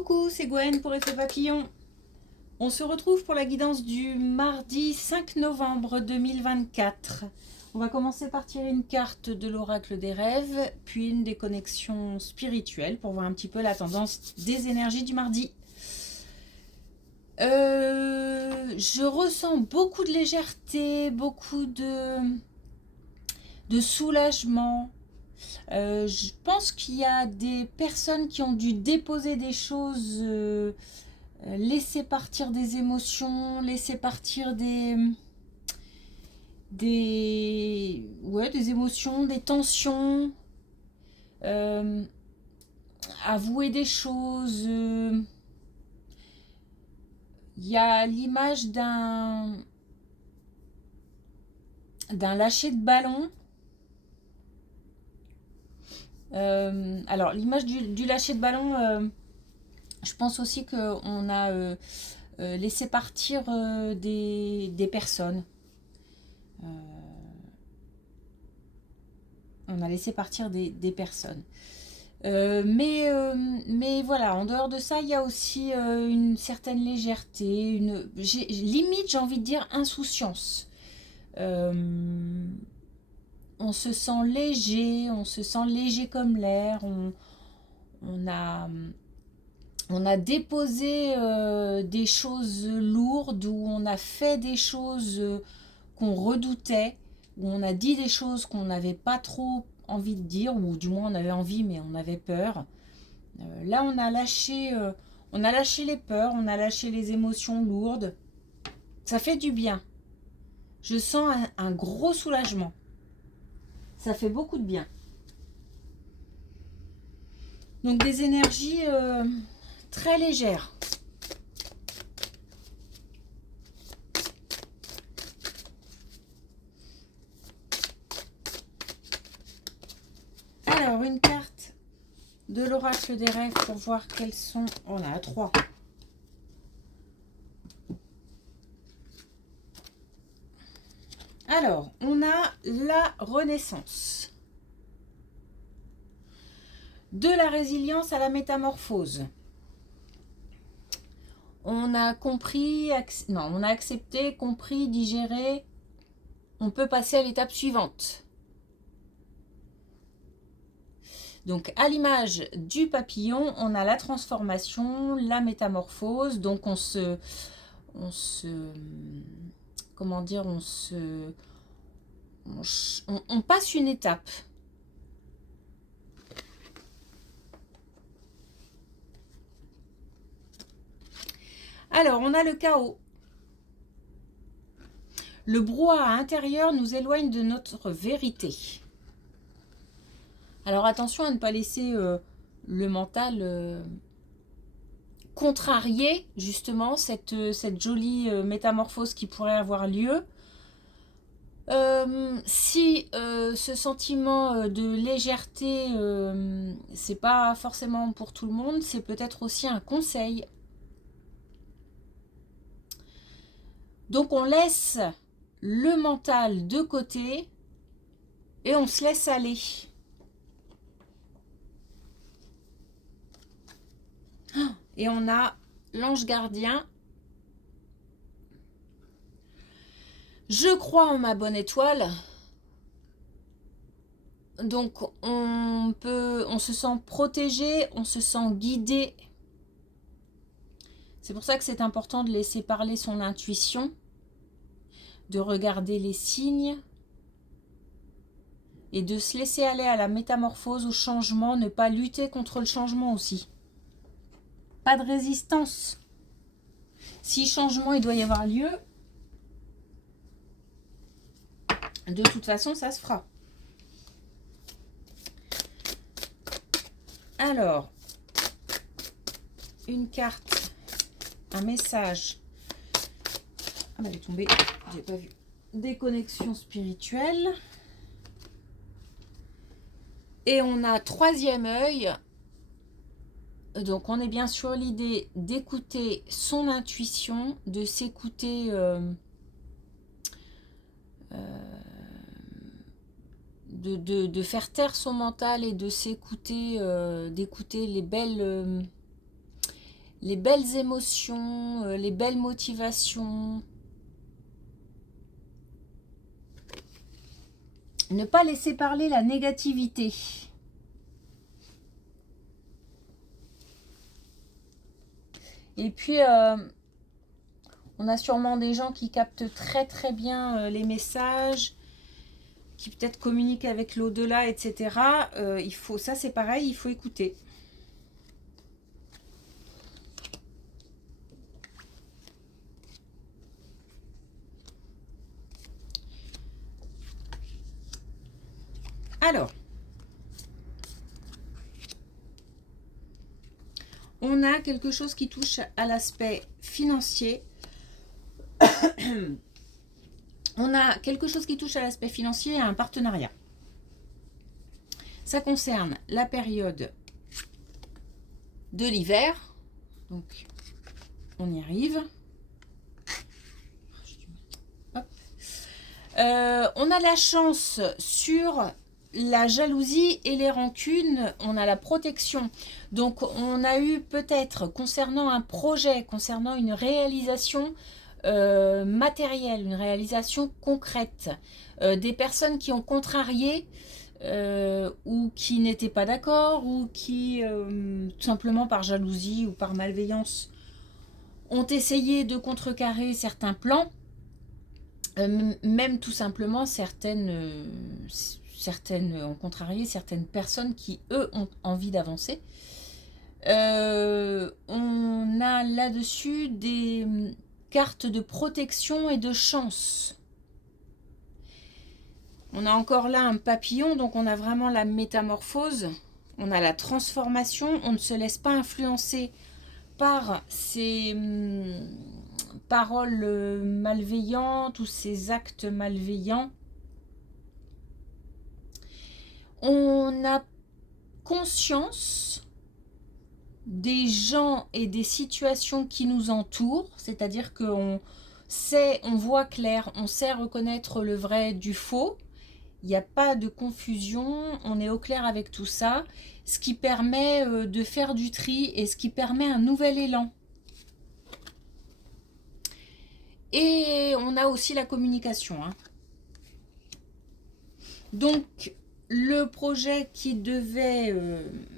Coucou, c'est Gwen pour Effet Papillon. On se retrouve pour la guidance du mardi 5 novembre 2024. On va commencer par tirer une carte de l'oracle des rêves, puis une des connexions spirituelles pour voir un petit peu la tendance des énergies du mardi. Je ressens beaucoup de légèreté, beaucoup de soulagement. Je pense qu'il y a des personnes qui ont dû déposer des choses, laisser partir des émotions, laisser partir des émotions, des tensions, avouer des choses. Il y a l'image d'un lâcher de ballon. Alors l'image du lâcher de ballon, je pense aussi qu'on a laissé partir des personnes. On a laissé partir des personnes. Mais voilà, en dehors de ça, il y a aussi une certaine légèreté, limite, j'ai envie de dire, insouciance. On se sent léger comme l'air. On a déposé des choses lourdes, ou on a fait des choses qu'on redoutait, où on a dit des choses qu'on n'avait pas trop envie de dire, ou du moins on avait envie mais on avait peur. Là on a lâché les peurs, on a lâché les émotions lourdes. Ça fait du bien. Je sens un gros soulagement. Ça fait beaucoup de bien. Donc des énergies très légères. Alors, une carte de l'oracle des rêves pour voir quelles sont... On a 3. Alors, on a la renaissance. De la résilience à la métamorphose. On a compris, on a accepté, compris, digéré. On peut passer à l'étape suivante. Donc, à l'image du papillon, on a la transformation, la métamorphose. Donc, on passe une étape. Alors, on a le chaos. Le brouhaha intérieur nous éloigne de notre vérité. Alors, attention à ne pas laisser le mental contrarier justement cette jolie métamorphose qui pourrait avoir lieu. Si ce sentiment de légèreté, c'est pas forcément pour tout le monde, c'est peut-être aussi un conseil. Donc on laisse le mental de côté et on se laisse aller. Et on a l'ange gardien. Je crois en ma bonne étoile. Donc on se sent protégé, on se sent guidé. C'est pour ça que c'est important de laisser parler son intuition, de regarder les signes et de se laisser aller à la métamorphose, au changement, ne pas lutter contre le changement aussi. Pas de résistance. Si changement il doit y avoir lieu, de toute façon ça se fera. Alors, une carte, un message. Ah bah elle est tombée, j'ai pas vu. Des connexions spirituelles. Et on a troisième œil. Donc on est bien sur l'idée d'écouter son intuition, de s'écouter, de faire taire son mental et de s'écouter, d'écouter les belles les belles émotions, les belles motivations. Ne pas laisser parler la négativité. Et puis, on a sûrement des gens qui captent très très bien les messages, qui peut-être communiquent avec l'au-delà, etc. Il faut, ça c'est pareil, il faut écouter. Alors, on a quelque chose qui touche à l'aspect financier. On a quelque chose qui touche à l'aspect financier et à un partenariat. Ça concerne la période de l'hiver. Donc, on y arrive. Hop. On a la chance sur la jalousie et les rancunes, on a la protection. Donc, on a eu peut-être, concernant un projet, concernant une réalisation matérielle, une réalisation concrète, des personnes qui ont contrarié ou qui n'étaient pas d'accord ou qui, tout simplement par jalousie ou par malveillance, ont essayé de contrecarrer certains plans, même tout simplement certaines ont contrarié certaines personnes qui, eux, ont envie d'avancer. On a là-dessus des cartes de protection et de chance. On a encore là un papillon, donc on a vraiment la métamorphose, on a la transformation, on ne se laisse pas influencer par ces paroles malveillantes ou ces actes malveillants. On a conscience des gens et des situations qui nous entourent, c'est-à-dire qu'on sait, on voit clair, on sait reconnaître le vrai du faux. Il n'y a pas de confusion, on est au clair avec tout ça, ce qui permet de faire du tri et ce qui permet un nouvel élan. Et on a aussi la communication. Donc, le projet qui devait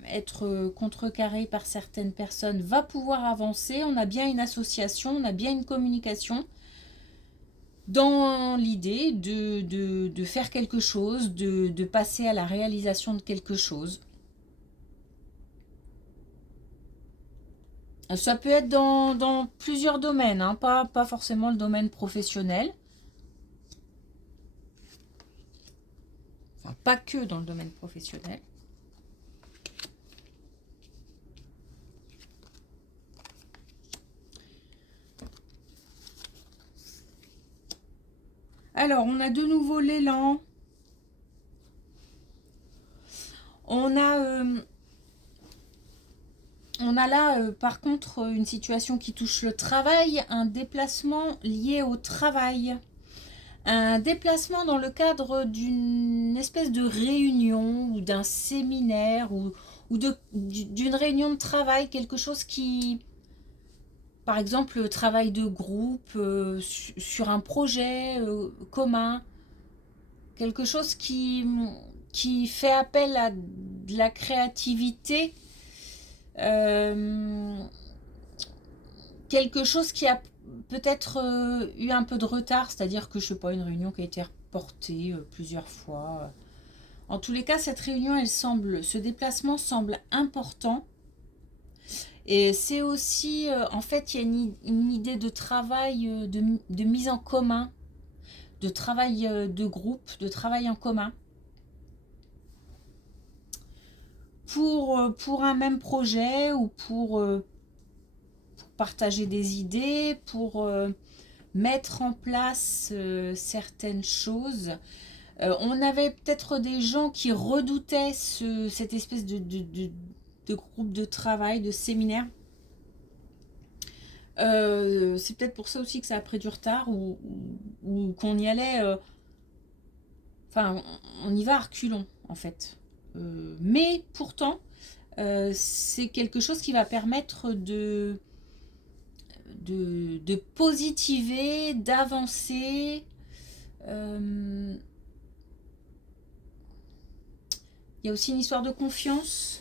être contrecarré par certaines personnes va pouvoir avancer. On a bien une association, on a bien une communication dans l'idée de faire quelque chose, de passer à la réalisation de quelque chose. Ça peut être dans plusieurs domaines, hein, pas forcément le domaine professionnel. Enfin, pas que dans le domaine professionnel. Alors, on a de nouveau l'élan. On a là, par contre, une situation qui touche le travail, un déplacement lié au travail. Un déplacement dans le cadre d'une espèce de réunion ou d'un séminaire ou d'une réunion de travail, quelque chose qui, par exemple, le travail de groupe sur un projet commun, quelque chose qui fait appel à de la créativité, quelque chose qui a peut-être eu un peu de retard, c'est-à-dire que, je sais pas, une réunion qui a été reportée plusieurs fois. En tous les cas, cette réunion, ce déplacement semble important. Et c'est aussi, en fait, il y a une idée de travail, de mise en commun, de travail de groupe, de travail en commun. Pour un même projet ou pour partager des idées, pour mettre en place certaines choses. On avait peut-être des gens qui redoutaient cette espèce de groupe de travail, de séminaire. C'est peut-être pour ça aussi que ça a pris du retard ou qu'on y allait... Enfin, on y va à reculons, en fait. Mais pourtant, c'est quelque chose qui va permettre de positiver, d'avancer. Il y a aussi une histoire de confiance.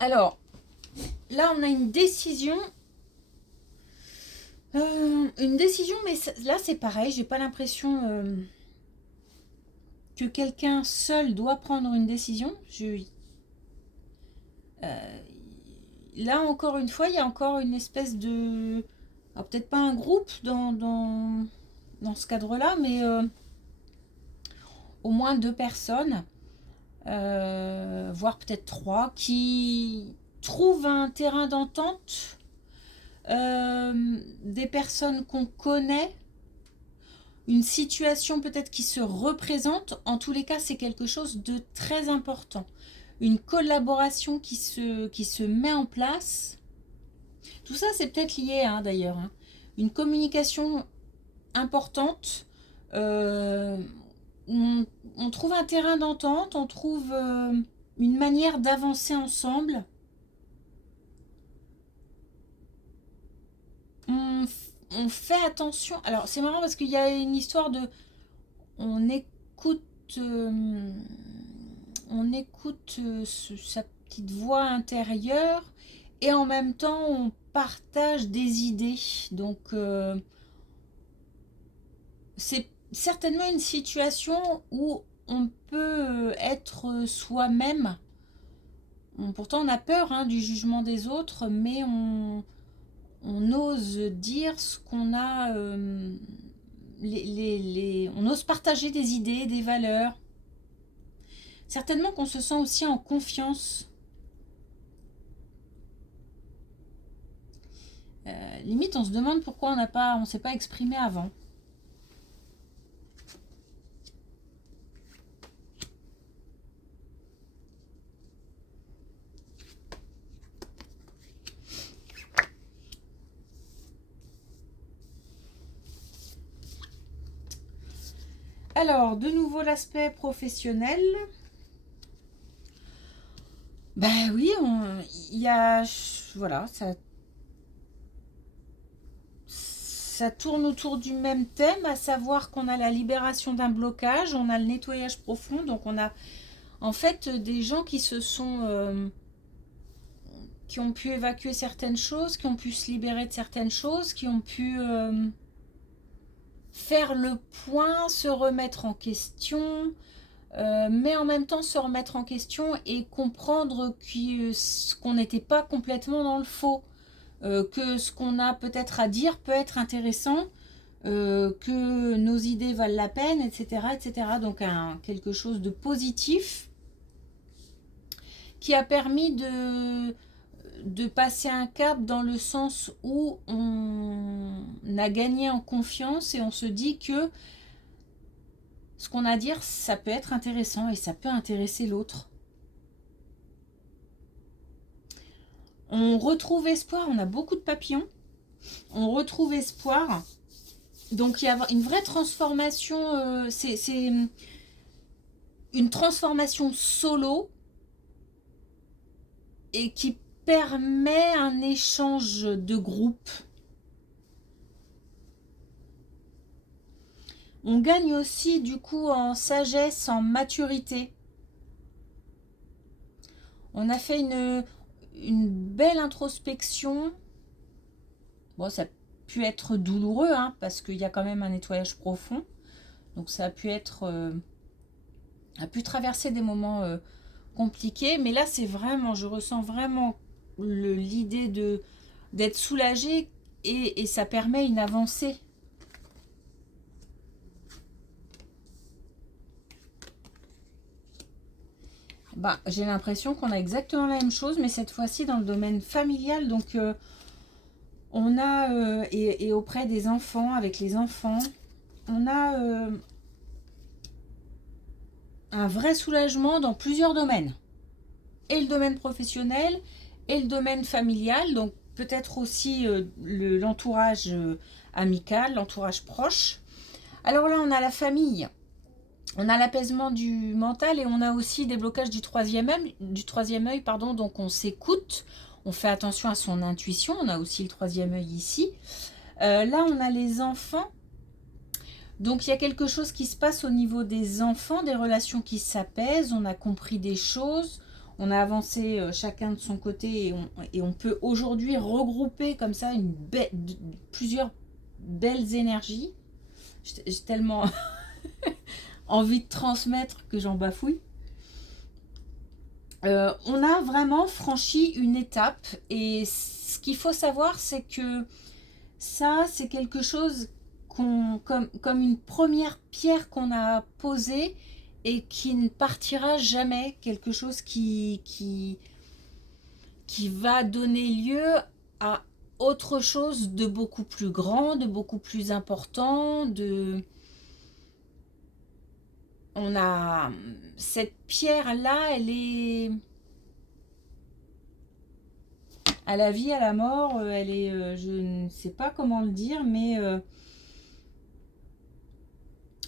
Alors, là, on a une décision. Mais là, c'est pareil. J'ai pas l'impression que quelqu'un seul doit prendre une décision. Là, encore une fois, il y a encore une espèce de... Alors, peut-être pas un groupe dans ce cadre-là, mais au moins 2 personnes, voire peut-être 3, qui trouvent un terrain d'entente, des personnes qu'on connaît, une situation peut-être qui se représente. En tous les cas, c'est quelque chose de très important. Une collaboration qui se met en place. Tout ça, c'est peut-être lié, hein, d'ailleurs. Hein. Une communication importante. On trouve un terrain d'entente, on trouve une manière d'avancer ensemble. On fait attention. Alors, c'est marrant parce qu'il y a une histoire de... On écoute... sa petite voix intérieure et en même temps, on partage des idées. Donc, c'est certainement une situation où on peut être soi-même. Pourtant, on a peur, hein, du jugement des autres, mais on ose dire ce qu'on a, on ose partager des idées, des valeurs. Certainement qu'on se sent aussi en confiance. Limite, on se demande pourquoi on ne s'est pas exprimé avant. Alors, de nouveau l'aspect professionnel. Ben oui, il y a... Voilà, ça tourne autour du même thème, à savoir qu'on a la libération d'un blocage, on a le nettoyage profond, donc on a en fait des gens qui qui ont pu évacuer certaines choses, qui ont pu se libérer de certaines choses, qui ont pu faire le point, se remettre en question, mais en même temps se remettre en question et comprendre qu'on n'était pas complètement dans le faux, que ce qu'on a peut-être à dire peut être intéressant, que nos idées valent la peine, etc. etc. Donc quelque chose de positif qui a permis de passer un cap dans le sens où on a gagné en confiance et on se dit que ce qu'on a à dire, ça peut être intéressant et ça peut intéresser l'autre. On retrouve espoir, on a beaucoup de papillons. On retrouve espoir. Donc il y a une vraie transformation, c'est une transformation solo et qui permet un échange de groupe. On gagne aussi du coup en sagesse, en maturité. On a fait une belle introspection. Bon, ça a pu être douloureux, hein, parce qu'il y a quand même un nettoyage profond. Donc ça a pu être... a pu traverser des moments compliqués. Mais là, c'est vraiment... Je ressens vraiment l'idée d'être soulagée et ça permet une avancée. Bah, j'ai l'impression qu'on a exactement la même chose, mais cette fois-ci dans le domaine familial. Donc, on a, et auprès des enfants, avec les enfants, on a un vrai soulagement dans plusieurs domaines. Et le domaine professionnel et le domaine familial, donc peut-être aussi l'entourage amical, l'entourage proche. Alors là, on a la famille, on a l'apaisement du mental et on a aussi des blocages du troisième œil, pardon, donc on s'écoute, on fait attention à son intuition, on a aussi le troisième œil ici. Là, on a les enfants. Donc il y a quelque chose qui se passe au niveau des enfants, des relations qui s'apaisent, on a compris des choses, on a avancé chacun de son côté et on peut aujourd'hui regrouper comme ça plusieurs belles énergies. J'ai tellement envie de transmettre que j'en bafouille. On a vraiment franchi une étape et ce qu'il faut savoir, c'est que ça, c'est quelque chose comme une première pierre qu'on a posée et qui ne partira jamais, quelque chose qui va donner lieu à autre chose de beaucoup plus grand, de beaucoup plus important, on a cette pierre-là, elle est à la vie, à la mort, elle est, je ne sais pas comment le dire, mais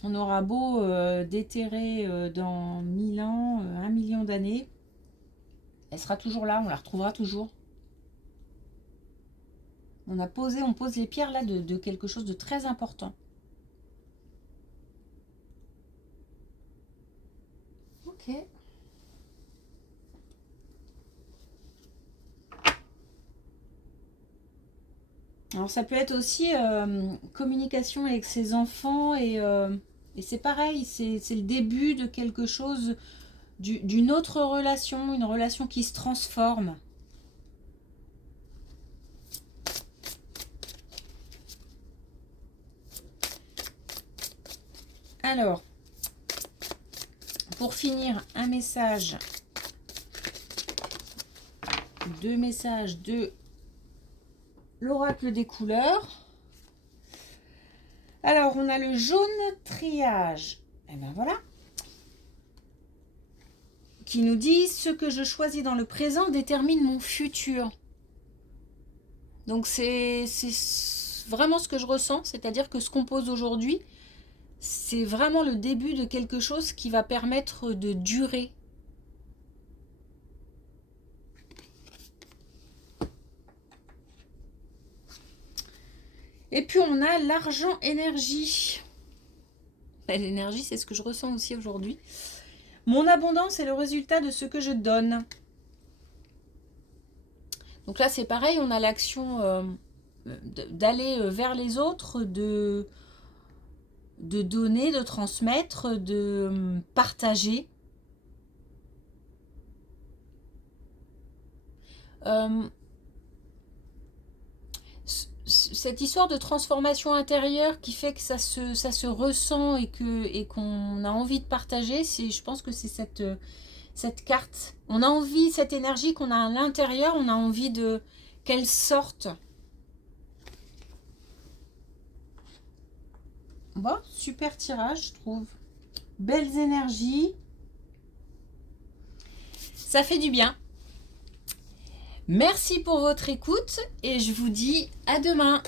on aura beau déterrer dans 1000 ans, 1 million d'années, elle sera toujours là, on la retrouvera toujours. On pose les pierres là de quelque chose de très important. Ok. Alors ça peut être aussi communication avec ses enfants et c'est pareil, c'est le début de quelque chose, d'une autre relation, une relation qui se transforme. Alors, pour finir, un message, deux messages de l'oracle des couleurs. Alors, on a le jaune triage. Et ben voilà. Qui nous dit: ce que je choisis dans le présent détermine mon futur. Donc, c'est vraiment ce que je ressens. C'est-à-dire que ce qu'on pose aujourd'hui, c'est vraiment le début de quelque chose qui va permettre de durer. Et puis on a l'argent énergie. L'énergie, c'est ce que je ressens aussi aujourd'hui. Mon abondance est le résultat de ce que je donne. Donc là, c'est pareil, on a l'action d'aller vers les autres, de donner, de transmettre, de partager. Cette histoire de transformation intérieure qui fait que ça se ressent et qu'on a envie de partager, je pense que c'est cette carte. On a envie, cette énergie qu'on a à l'intérieur, on a envie qu'elle sorte. Bon, super tirage, je trouve. Belles énergies. Ça fait du bien. Merci pour votre écoute et je vous dis à demain.